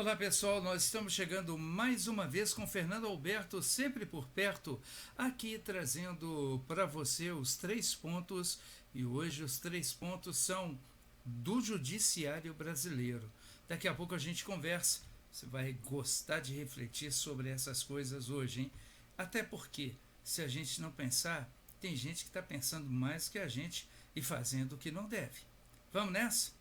Olá pessoal, nós estamos chegando mais uma vez com Fernando Alberto, sempre por perto, aqui trazendo para você os 3 pontos, e hoje os 3 pontos são do Judiciário Brasileiro. Daqui a pouco a gente conversa, você vai gostar de refletir sobre essas coisas hoje, hein? Até porque, se a gente não pensar, tem gente que está pensando mais que a gente e fazendo o que não deve. Vamos nessa?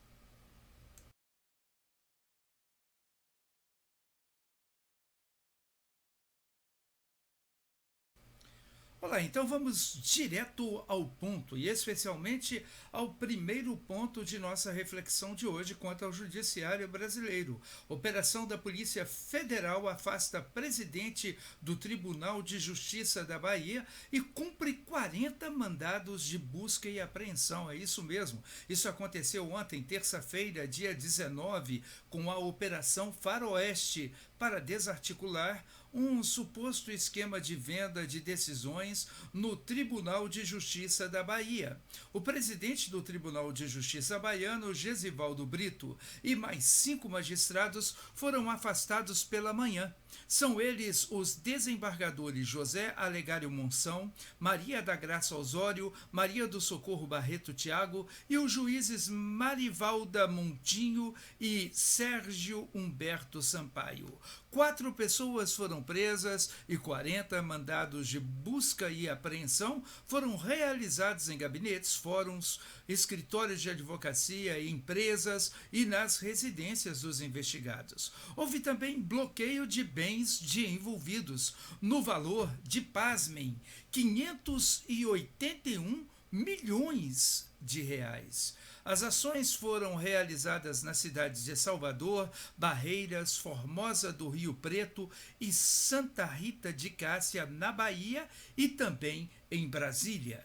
Olá, então vamos direto ao ponto e especialmente ao primeiro ponto de nossa reflexão de hoje quanto ao Judiciário Brasileiro. Operação da Polícia Federal afasta presidente do Tribunal de Justiça da Bahia e cumpre 40 mandados de busca e apreensão. É isso mesmo. Isso aconteceu ontem, terça-feira, dia 19, com a Operação Faroeste, para desarticular um suposto esquema de venda de decisões no Tribunal de Justiça da Bahia. O presidente do Tribunal de Justiça baiano, Gesivaldo Brito, e mais 5 magistrados foram afastados pela manhã. São eles os desembargadores José Alegário Monção, Maria da Graça Osório, Maria do Socorro Barreto Tiago e os juízes Marivalda Montinho e Sérgio Humberto Sampaio. 4 pessoas foram presas e 40 mandados de busca e apreensão foram realizados em gabinetes, fóruns, escritórios de advocacia, empresas e nas residências dos investigados. Houve também bloqueio de bens de envolvidos, no valor de, pasmem, 581 milhões de reais. As ações foram realizadas nas cidades de Salvador, Barreiras, Formosa do Rio Preto e Santa Rita de Cássia, na Bahia, e também em Brasília.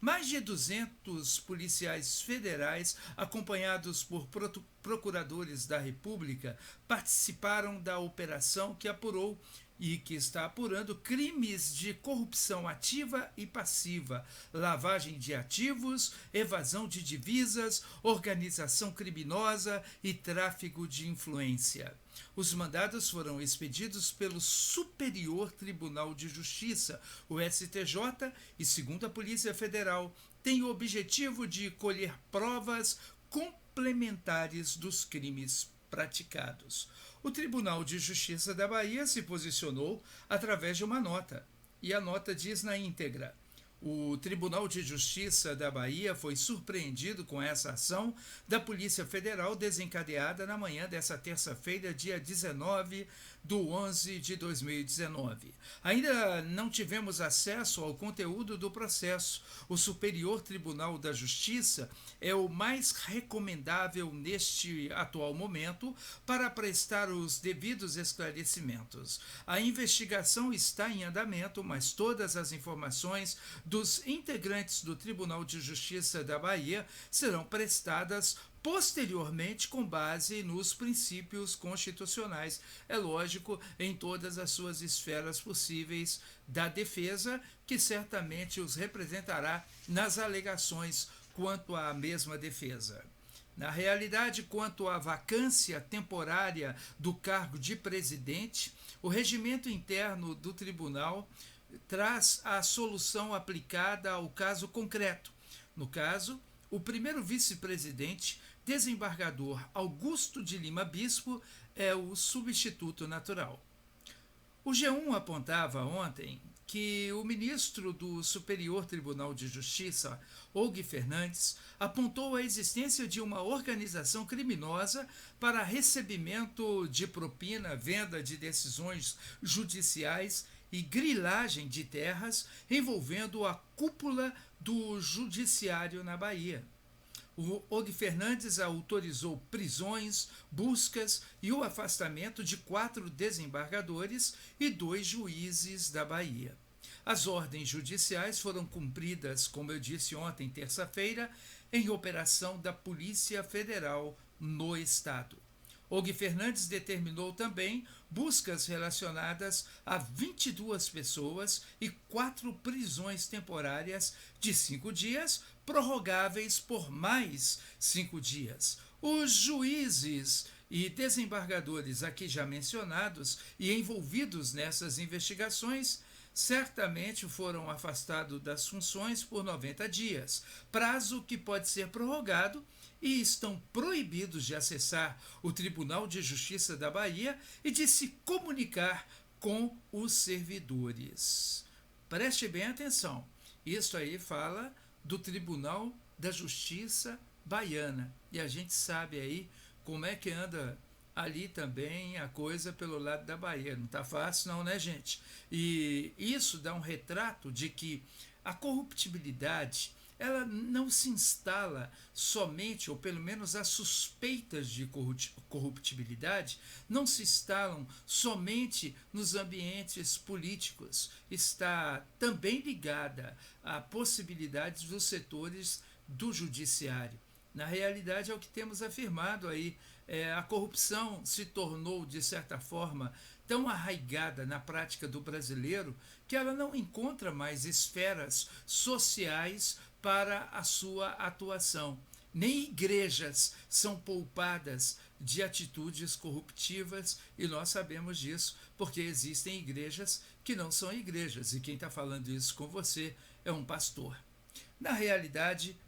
Mais de 200 policiais federais, acompanhados por procuradores da República, participaram da operação que apurou e que está apurando crimes de corrupção ativa e passiva, lavagem de ativos, evasão de divisas, organização criminosa e tráfico de influência. Os mandados foram expedidos pelo Superior Tribunal de Justiça, o STJ, e, segundo a Polícia Federal, tem o objetivo de colher provas complementares dos crimes praticados. O Tribunal de Justiça da Bahia se posicionou através de uma nota, e a nota diz na íntegra: o Tribunal de Justiça da Bahia foi surpreendido com essa ação da Polícia Federal desencadeada na manhã dessa terça-feira, dia 19/11 de 2019. Ainda não tivemos acesso ao conteúdo do processo. O Superior Tribunal da Justiça é o mais recomendável neste atual momento para prestar os devidos esclarecimentos. A investigação está em andamento, mas todas as informações dos integrantes do Tribunal de Justiça da Bahia serão prestadas posteriormente com base nos princípios constitucionais, é lógico, em todas as suas esferas possíveis da defesa, que certamente os representará nas alegações quanto à mesma defesa. Na realidade, quanto à vacância temporária do cargo de presidente, o regimento interno do tribunal traz a solução aplicada ao caso concreto. No caso, o primeiro vice-presidente, desembargador Augusto de Lima Bispo, é o substituto natural. O G1 apontava ontem que o ministro do Superior Tribunal de Justiça, Og Fernandes, apontou a existência de uma organização criminosa para recebimento de propina, venda de decisões judiciais e grilagem de terras envolvendo a cúpula do judiciário na Bahia. O Og Fernandes autorizou prisões, buscas e o afastamento de 4 desembargadores e 2 juízes da Bahia. As ordens judiciais foram cumpridas, como eu disse ontem, terça-feira, em operação da Polícia Federal no estado. Og Fernandes determinou também buscas relacionadas a 22 pessoas e 4 prisões temporárias de 5 dias, prorrogáveis por mais 5 dias. Os juízes e desembargadores aqui já mencionados e envolvidos nessas investigações certamente foram afastados das funções por 90 dias, prazo que pode ser prorrogado, e estão proibidos de acessar o Tribunal de Justiça da Bahia e de se comunicar com os servidores. Preste bem atenção, isso aí fala do Tribunal da Justiça Baiana, e a gente sabe aí como é que anda ali também a coisa pelo lado da Bahia. Não está fácil não, né, gente? E isso dá um retrato de que a corruptibilidade ela não se instala somente, ou pelo menos as suspeitas de corruptibilidade, não se instalam somente nos ambientes políticos. Está também ligada a possibilidades dos setores do judiciário. Na realidade, é o que temos afirmado aí. A corrupção se tornou, de certa forma, tão arraigada na prática do brasileiro que ela não encontra mais esferas sociais para a sua atuação. Nem igrejas são poupadas de atitudes corruptivas, e nós sabemos disso porque existem igrejas que não são igrejas, e quem está falando isso com você é um pastor. Na realidade,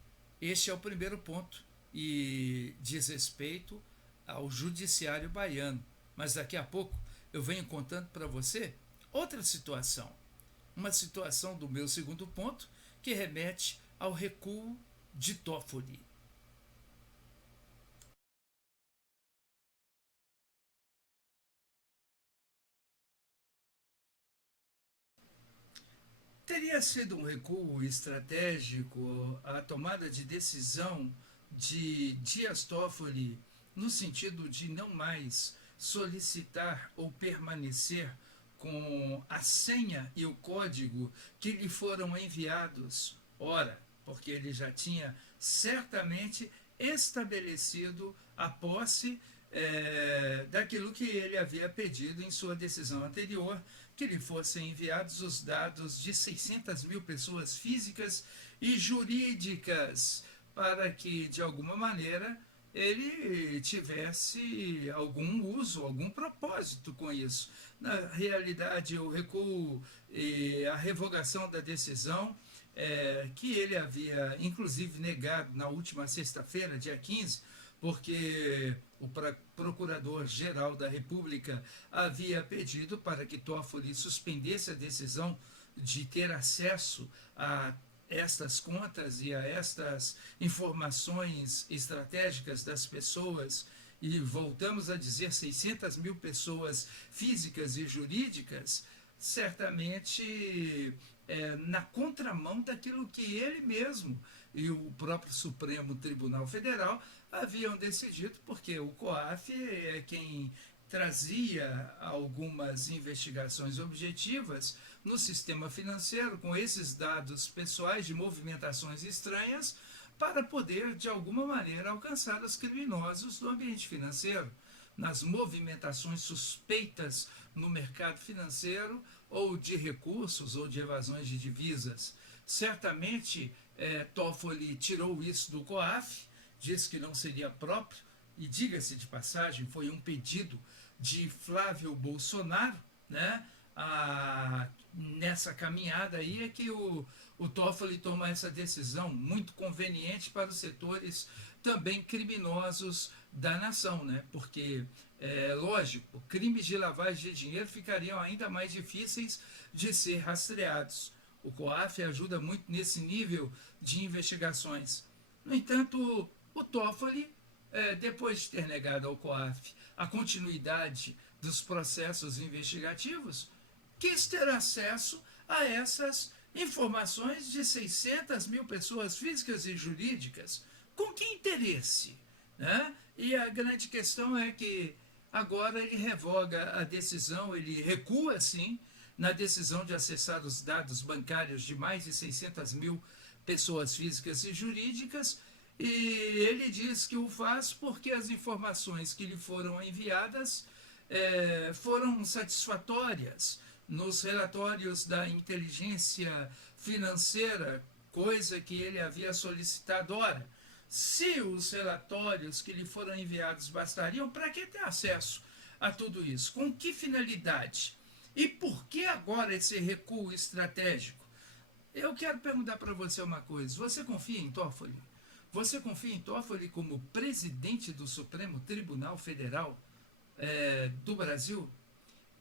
este é o primeiro ponto e diz respeito ao judiciário baiano. Mas daqui a pouco eu venho contando para você outra situação. Uma situação do meu segundo ponto que remete ao recuo de Toffoli. Teria sido um recuo estratégico a tomada de decisão de Dias Toffoli no sentido de não mais solicitar ou permanecer com a senha e o código que lhe foram enviados, ora, porque ele já tinha certamente estabelecido a posse daquilo que ele havia pedido em sua decisão anterior, que lhe fossem enviados os dados de 600 mil pessoas físicas e jurídicas, para que, de alguma maneira, ele tivesse algum uso, algum propósito com isso. Na realidade, o recuo e a revogação da decisão, que ele havia, inclusive, negado na última sexta-feira, dia 15, porque o Procurador-Geral da República havia pedido para que Toffoli suspendesse a decisão de ter acesso a estas contas e a estas informações estratégicas das pessoas, e voltamos a dizer 600 mil pessoas físicas e jurídicas, certamente na contramão daquilo que ele mesmo e o próprio Supremo Tribunal Federal haviam decidido, porque o COAF é quem trazia algumas investigações objetivas no sistema financeiro, com esses dados pessoais de movimentações estranhas, para poder, de alguma maneira, alcançar os criminosos do ambiente financeiro, nas movimentações suspeitas no mercado financeiro, ou de recursos, ou de evasões de divisas. Certamente, Toffoli tirou isso do COAF, disse que não seria próprio, e diga-se de passagem, foi um pedido de Flávio Bolsonaro, né? Nessa caminhada aí é que o Toffoli toma essa decisão muito conveniente para os setores também criminosos da nação, né? Porque, lógico, crimes de lavagem de dinheiro ficariam ainda mais difíceis de ser rastreados. O COAF ajuda muito nesse nível de investigações. No entanto, o Toffoli, depois de ter negado ao COAF a continuidade dos processos investigativos, quis ter acesso a essas informações de 600 mil pessoas físicas e jurídicas. Com que interesse? Né? E a grande questão é que agora ele revoga a decisão, ele recua, sim, na decisão de acessar os dados bancários de mais de 600 mil pessoas físicas e jurídicas, e ele diz que o faz porque as informações que lhe foram enviadas foram satisfatórias nos relatórios da inteligência financeira, coisa que ele havia solicitado. Ora, se os relatórios que lhe foram enviados bastariam, para que ter acesso a tudo isso? Com que finalidade? E por que agora esse recuo estratégico? Eu quero perguntar para você uma coisa. Você confia em Toffoli? Você confia em Toffoli como presidente do Supremo Tribunal Federal do Brasil?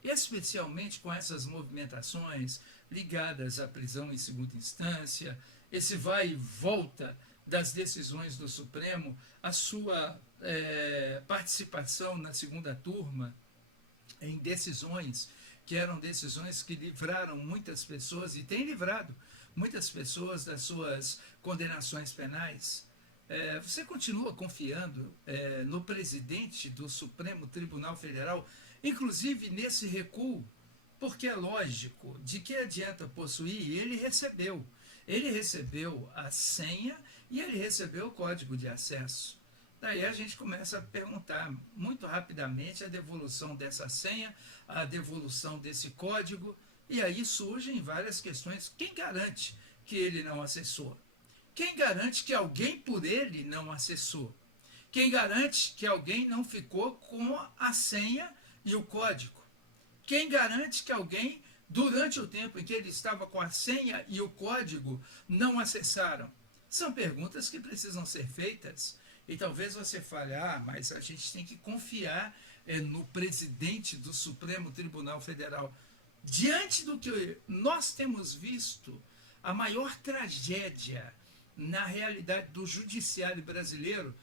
Especialmente com essas movimentações ligadas à prisão em segunda instância, esse vai e volta das decisões do Supremo, a sua participação na segunda turma em decisões que eram decisões que livraram muitas pessoas, e têm livrado muitas pessoas das suas condenações penais. Você continua confiando no presidente do Supremo Tribunal Federal, inclusive nesse recuo? Porque é lógico, de que adianta possuir? Ele recebeu a senha e ele recebeu o código de acesso. Daí a gente começa a perguntar muito rapidamente a devolução dessa senha, a devolução desse código, e aí surgem várias questões. Quem garante que ele não acessou? Quem garante que alguém por ele não acessou? Quem garante que alguém não ficou com a senha e o código? Quem garante que alguém, durante o tempo em que ele estava com a senha e o código, não acessaram? São perguntas que precisam ser feitas. E talvez você fale, mas a gente tem que confiar no presidente do Supremo Tribunal Federal. Diante do que nós temos visto, a maior tragédia na realidade do judiciário brasileiro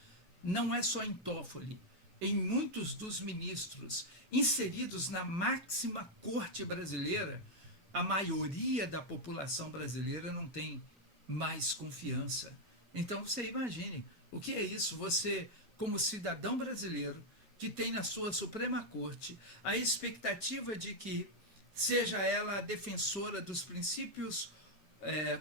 não é só em Toffoli. Em muitos dos ministros inseridos na máxima corte brasileira, a maioria da população brasileira não tem mais confiança. Então você imagine, o que é isso? Você, como cidadão brasileiro, que tem na sua Suprema Corte a expectativa de que seja ela a defensora dos princípios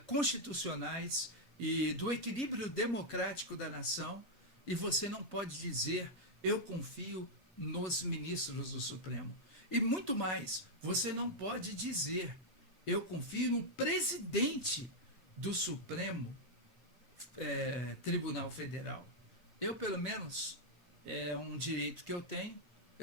constitucionais e do equilíbrio democrático da nação, e você não pode dizer, eu confio nos ministros do Supremo. E muito mais, você não pode dizer, eu confio no presidente do Supremo Tribunal Federal. Eu, pelo menos, é um direito que eu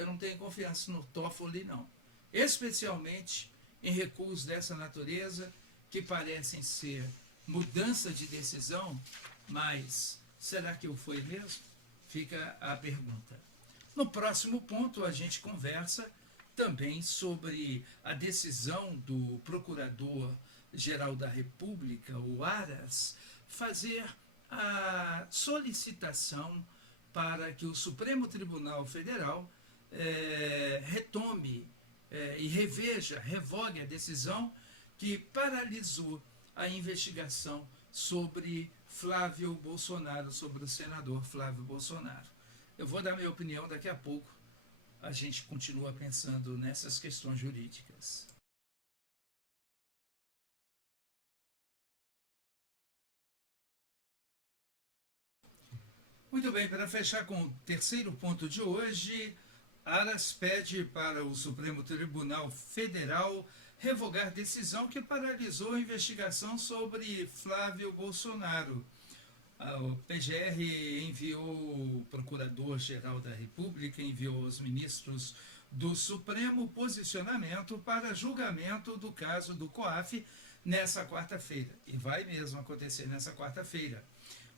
não tenho confiança no Toffoli, não. Especialmente em recuos dessa natureza, que parecem ser mudança de decisão, mas será que o foi mesmo? Fica a pergunta. No próximo ponto, a gente conversa também sobre a decisão do Procurador-Geral da República, o Aras, fazer a solicitação para que o Supremo Tribunal Federal retome e revogue a decisão que paralisou a investigação sobre Flávio Bolsonaro, sobre o senador Flávio Bolsonaro. Eu vou dar minha opinião daqui a pouco. A gente continua pensando nessas questões jurídicas. Muito bem, para fechar com o terceiro ponto de hoje, Aras pede para o Supremo Tribunal Federal revogar decisão que paralisou a investigação sobre Flávio Bolsonaro. O PGR enviou o Procurador-Geral da República, enviou aos ministros do Supremo posicionamento para julgamento do caso do COAF nessa quarta-feira. E vai mesmo acontecer nessa quarta-feira.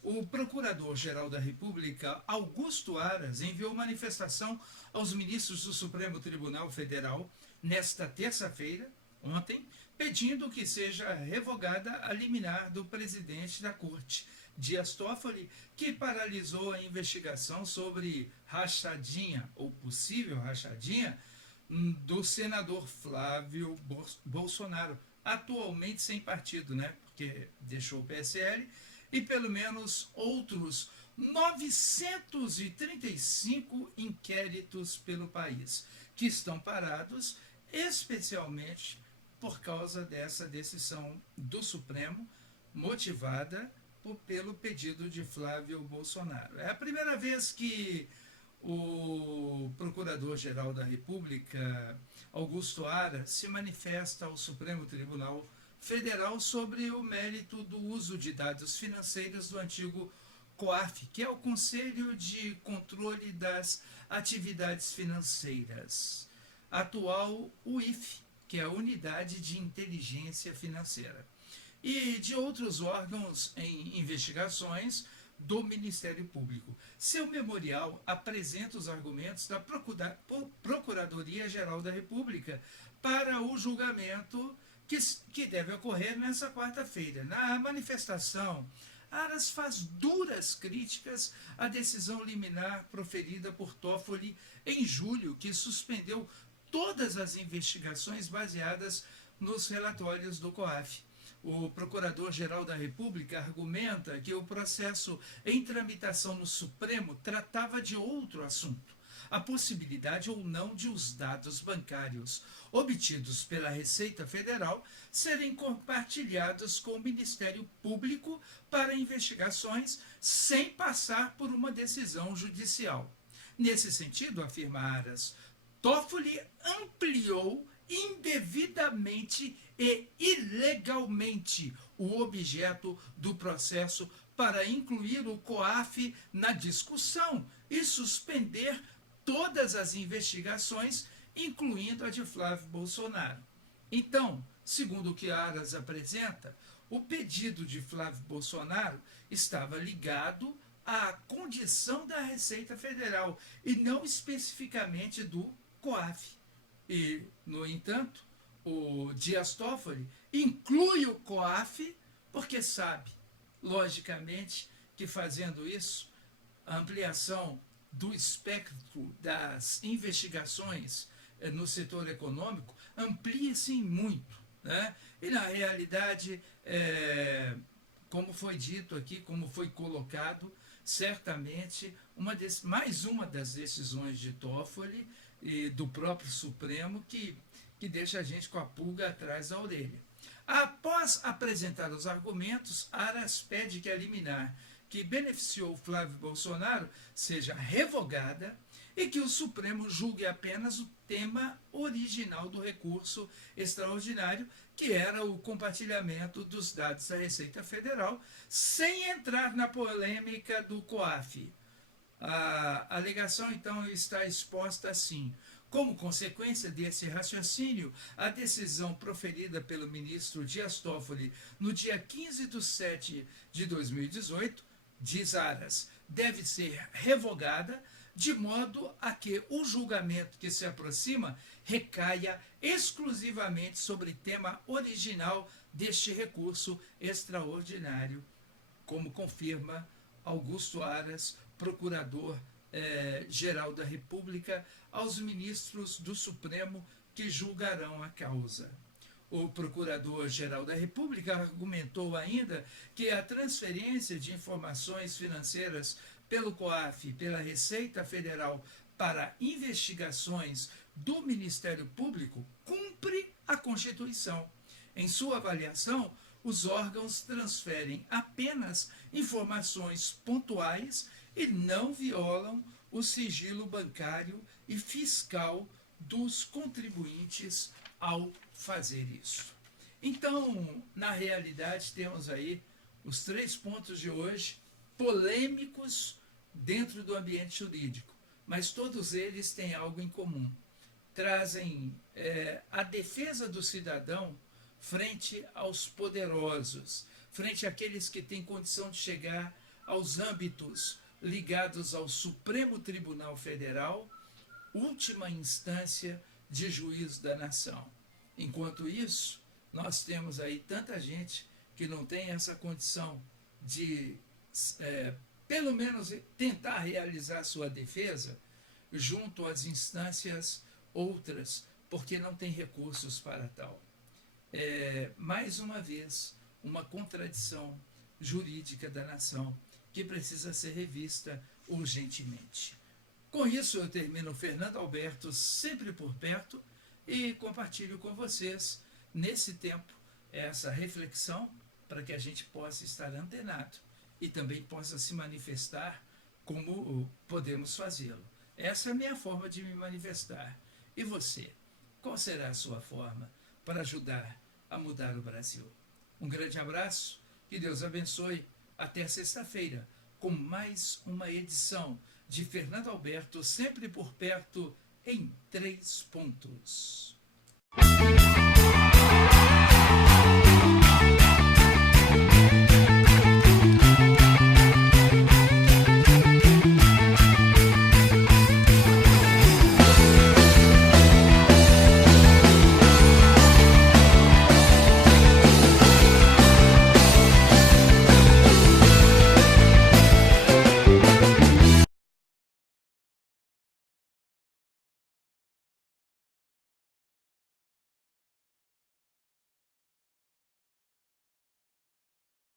O Procurador-Geral da República, Augusto Aras, enviou manifestação aos ministros do Supremo Tribunal Federal nesta terça-feira, ontem, pedindo que seja revogada a liminar do presidente da Corte, Dias Toffoli, que paralisou a investigação sobre rachadinha, ou possível rachadinha, do senador Flávio Bolsonaro, atualmente sem partido, né? Porque deixou o PSL, e pelo menos outros 935 inquéritos pelo país, que estão parados, especialmente por causa dessa decisão do Supremo, motivada pelo pedido de Flávio Bolsonaro. É a primeira vez que o Procurador-Geral da República, Augusto Aras, se manifesta ao Supremo Tribunal Federal sobre o mérito do uso de dados financeiros do antigo COAF, que é o Conselho de Controle das Atividades Financeiras, atual UIF, que é a Unidade de Inteligência Financeira, e de outros órgãos em investigações do Ministério Público. Seu memorial apresenta os argumentos da Procuradoria-Geral da República para o julgamento que deve ocorrer nessa quarta-feira. Na manifestação, Aras faz duras críticas à decisão liminar proferida por Toffoli em julho, que suspendeu todas as investigações baseadas nos relatórios do COAF. O Procurador-Geral da República argumenta que o processo em tramitação no Supremo tratava de outro assunto, a possibilidade ou não de os dados bancários obtidos pela Receita Federal serem compartilhados com o Ministério Público para investigações sem passar por uma decisão judicial. Nesse sentido, afirma Aras, Toffoli ampliou indevidamente e ilegalmente o objeto do processo para incluir o COAF na discussão e suspender todas as investigações, incluindo a de Flávio Bolsonaro. Então, segundo o que Aras apresenta, o pedido de Flávio Bolsonaro estava ligado à condição da Receita Federal e não especificamente do COAF. E, no entanto, o Dias Toffoli inclui o COAF porque sabe, logicamente, que fazendo isso, a ampliação do espectro das investigações no setor econômico amplia-se muito, né? E, na realidade, como foi dito aqui, como foi colocado, certamente mais uma das decisões de Toffoli e do próprio Supremo que deixa a gente com a pulga atrás da orelha. Após apresentar os argumentos, Aras pede que a liminar que beneficiou Flávio Bolsonaro seja revogada e que o Supremo julgue apenas o tema original do recurso extraordinário, que era o compartilhamento dos dados da Receita Federal, sem entrar na polêmica do COAF. A alegação, então, está exposta assim. Como consequência desse raciocínio, a decisão proferida pelo ministro Dias Toffoli no dia 15 de setembro de 2018, diz Aras, deve ser revogada, de modo a que o julgamento que se aproxima recaia exclusivamente sobre tema original deste recurso extraordinário, como confirma Augusto Aras, Procurador-Geral da República, aos ministros do Supremo que julgarão a causa. O Procurador-Geral da República argumentou ainda que a transferência de informações financeiras pelo COAF e pela Receita Federal para investigações do Ministério Público cumpre a Constituição. Em sua avaliação, os órgãos transferem apenas informações pontuais e não violam o sigilo bancário e fiscal dos contribuintes ao fazer isso. Então, na realidade, temos aí os 3 pontos de hoje, polêmicos dentro do ambiente jurídico, mas todos eles têm algo em comum. Trazem a defesa do cidadão frente aos poderosos, frente àqueles que têm condição de chegar aos âmbitos ligados ao Supremo Tribunal Federal, última instância de juízo da nação. Enquanto isso, nós temos aí tanta gente que não tem essa condição de, pelo menos, tentar realizar sua defesa junto às instâncias outras, porque não tem recursos para tal. Mais uma vez, uma contradição jurídica da nação que precisa ser revista urgentemente. Com isso, eu termino Fernando Alberto sempre por perto e compartilho com vocês, nesse tempo, essa reflexão para que a gente possa estar antenado e também possa se manifestar como podemos fazê-lo. Essa é a minha forma de me manifestar. E você? Qual será a sua forma para ajudar a mudar o Brasil? Um grande abraço, que Deus abençoe. Até sexta-feira, com mais uma edição de Fernando Alberto, sempre por perto, em 3 pontos.